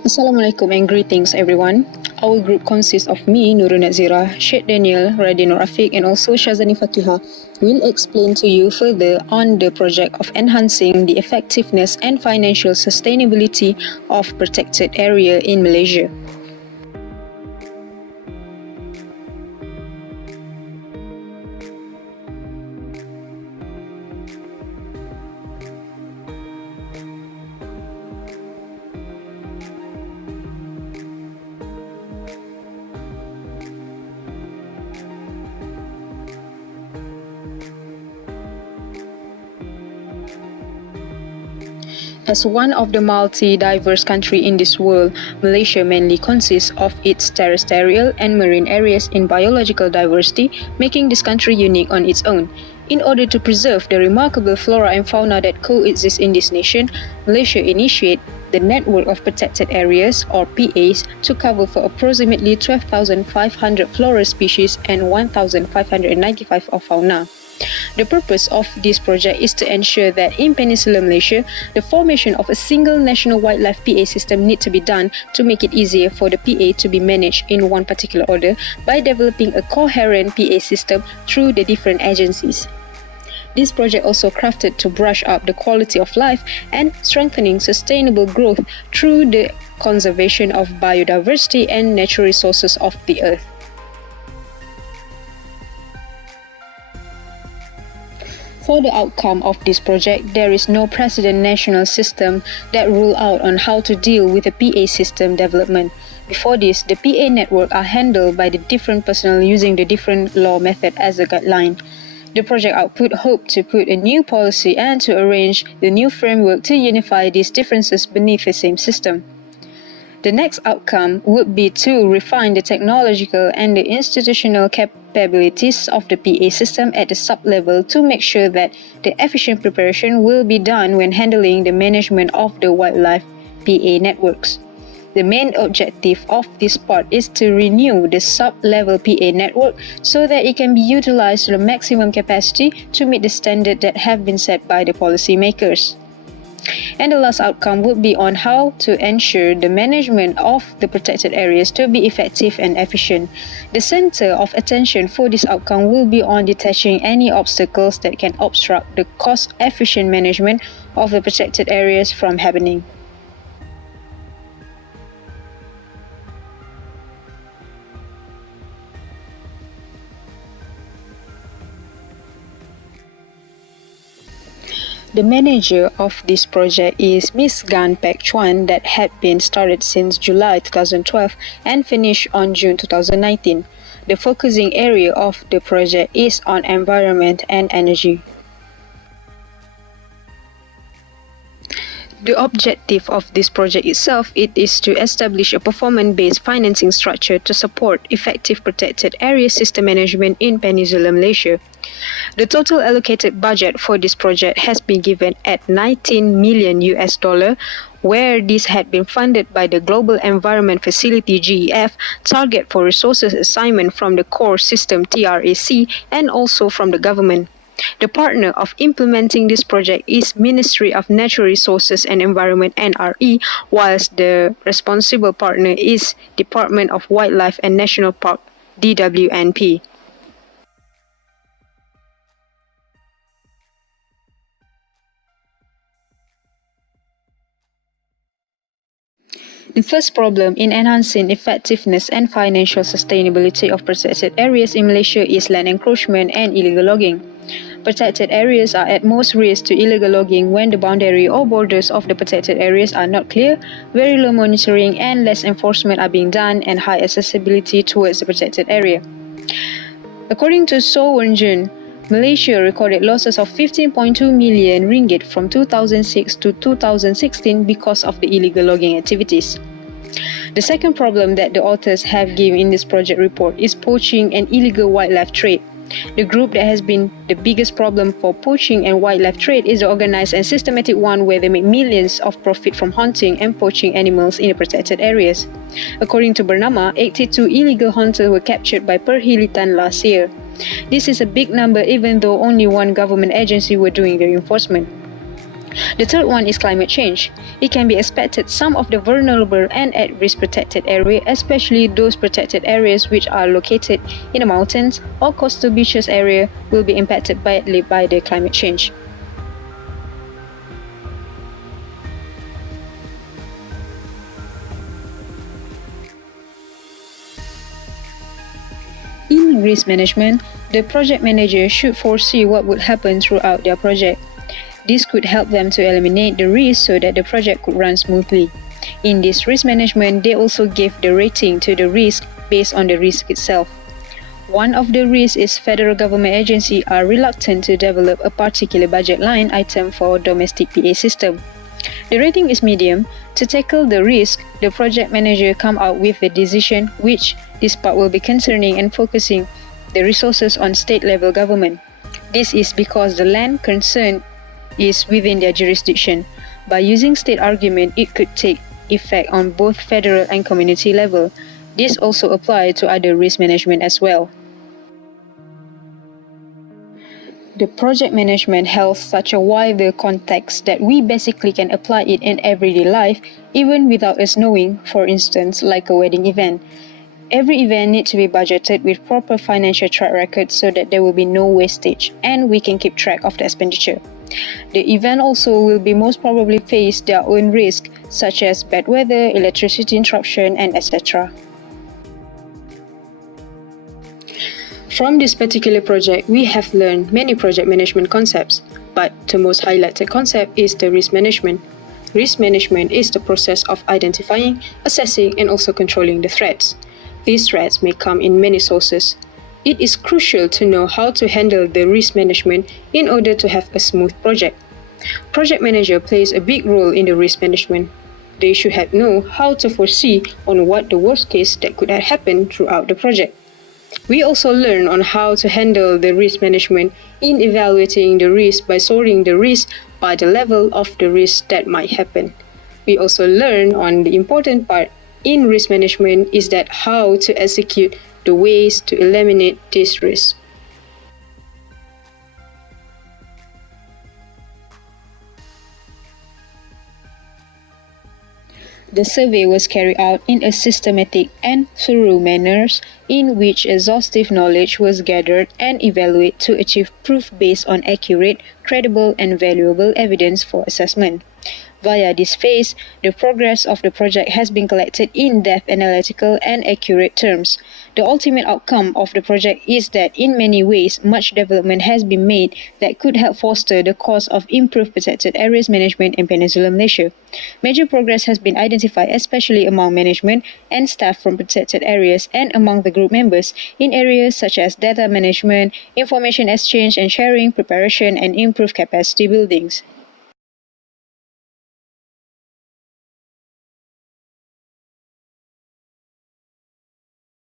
Assalamualaikum and greetings everyone. Our group consists of me, Nurul Nazira, Syed Daniel, Radin Rafiq and also Shazani Fakiha will explain to you further on the project of enhancing the effectiveness and financial sustainability of protected area in Malaysia. As one of the multi-diverse countries in this world, Malaysia mainly consists of its terrestrial and marine areas in biological diversity, making this country unique on its own. In order to preserve the remarkable flora and fauna that coexist in this nation, Malaysia initiated the Network of Protected Areas, or PAs, to cover for approximately 12,500 flora species and 1,595 of fauna. The purpose of this project is to ensure that in Peninsular Malaysia, the formation of a single national wildlife PA system needs to be done to make it easier for the PA to be managed in one particular order by developing a coherent PA system through the different agencies. This project also crafted to brush up the quality of life and strengthening sustainable growth through the conservation of biodiversity and natural resources of the earth. For the outcome of this project, there is no precedent national system that rule out on how to deal with the PA system development. Before this, the PA network are handled by the different personnel using the different law method as a guideline. The project output hoped to put a new policy and to arrange the new framework to unify these differences beneath the same system. The next outcome would be to refine the technological and the institutional capabilities of the PA system at the sub-level to make sure that the efficient preparation will be done when handling the management of the wildlife PA networks. The main objective of this part is to renew the sub-level PA network so that it can be utilized to the maximum capacity to meet the standard that have been set by the policymakers. And the last outcome would be on how to ensure the management of the protected areas to be effective and efficient. The center of attention for this outcome will be on detaching any obstacles that can obstruct the cost-efficient management of the protected areas from happening. The manager of this project is Ms. Gan Pek Chuan that had been started since July 2012 and finished on June 2019. The focusing area of the project is on environment and energy. The objective of this project itself is to establish a performance-based financing structure to support effective protected area system management in Peninsular Malaysia. The total allocated budget for this project has been given at $19 million, where this had been funded by the Global Environment Facility GEF, Target for Resources Assignment from the Core System TRAC, and also from the government. The partner of implementing this project is Ministry of Natural Resources and Environment NRE, whilst the responsible partner is Department of Wildlife and National Park DWNP. The first problem in enhancing effectiveness and financial sustainability of protected areas in Malaysia is land encroachment and illegal logging. Protected areas are at most risk to illegal logging when the boundary or borders of the protected areas are not clear, very low monitoring and less enforcement are being done, and high accessibility towards the protected area. According to So Wen-jun, Malaysia recorded losses of 15.2 million ringgit from 2006 to 2016 because of the illegal logging activities. The second problem that the authors have given in this project report is poaching and illegal wildlife trade. The group that has been the biggest problem for poaching and wildlife trade is the organized and systematic one where they make millions of profit from hunting and poaching animals in the protected areas. According to Bernama, 82 illegal hunters were captured by Perhilitan last year. This is a big number even though only one government agency were doing the enforcement. The third one is climate change. It can be expected some of the vulnerable and at-risk protected areas, especially those protected areas which are located in the mountains or coastal beaches area, will be impacted badly by the climate change. In risk management, the project manager should foresee what would happen throughout their project. This could help them to eliminate the risk so that the project could run smoothly. In this risk management, they also give the rating to the risk based on the risk itself. One of the risks is federal government agencies are reluctant to develop a particular budget line item for domestic PA system. The rating is medium. To tackle the risk, the project manager come out with a decision which this part will be concerning and focusing the resources on state-level government. This is because the land concerned is within their jurisdiction. By using state argument, it could take effect on both federal and community level. This also applies to other risk management as well. The project management has such a wider context that we basically can apply it in everyday life even without us knowing, for instance, like a wedding event. Every event needs to be budgeted with proper financial track record so that there will be no wastage and we can keep track of the expenditure. The event also will be most probably face their own risk such as bad weather, electricity interruption, and etc. From this particular project, we have learned many project management concepts, but the most highlighted concept is the risk management. Risk management is the process of identifying, assessing, and also controlling the threats. These threats may come in many sources. It is crucial to know how to handle the risk management in order to have a smooth project. Project manager plays a big role in the risk management. They should know how to foresee on what the worst case that could have happened throughout the project. We also learn on how to handle the risk management in evaluating the risk by sorting the risk by the level of the risk that might happen. We also learn on the important part in risk management is that how to execute the ways to eliminate this risk. The survey was carried out in a systematic and thorough manner in which exhaustive knowledge was gathered and evaluated to achieve proof based on accurate, credible, and valuable evidence for assessment. Via this phase, the progress of the project has been collected in depth, analytical, and accurate terms. The ultimate outcome of the project is that in many ways, much development has been made that could help foster the cause of improved protected areas management in Peninsular Malaysia. Major progress has been identified, especially among management and staff from protected areas and among the group members in areas such as data management, information exchange and sharing, preparation, and improved capacity buildings.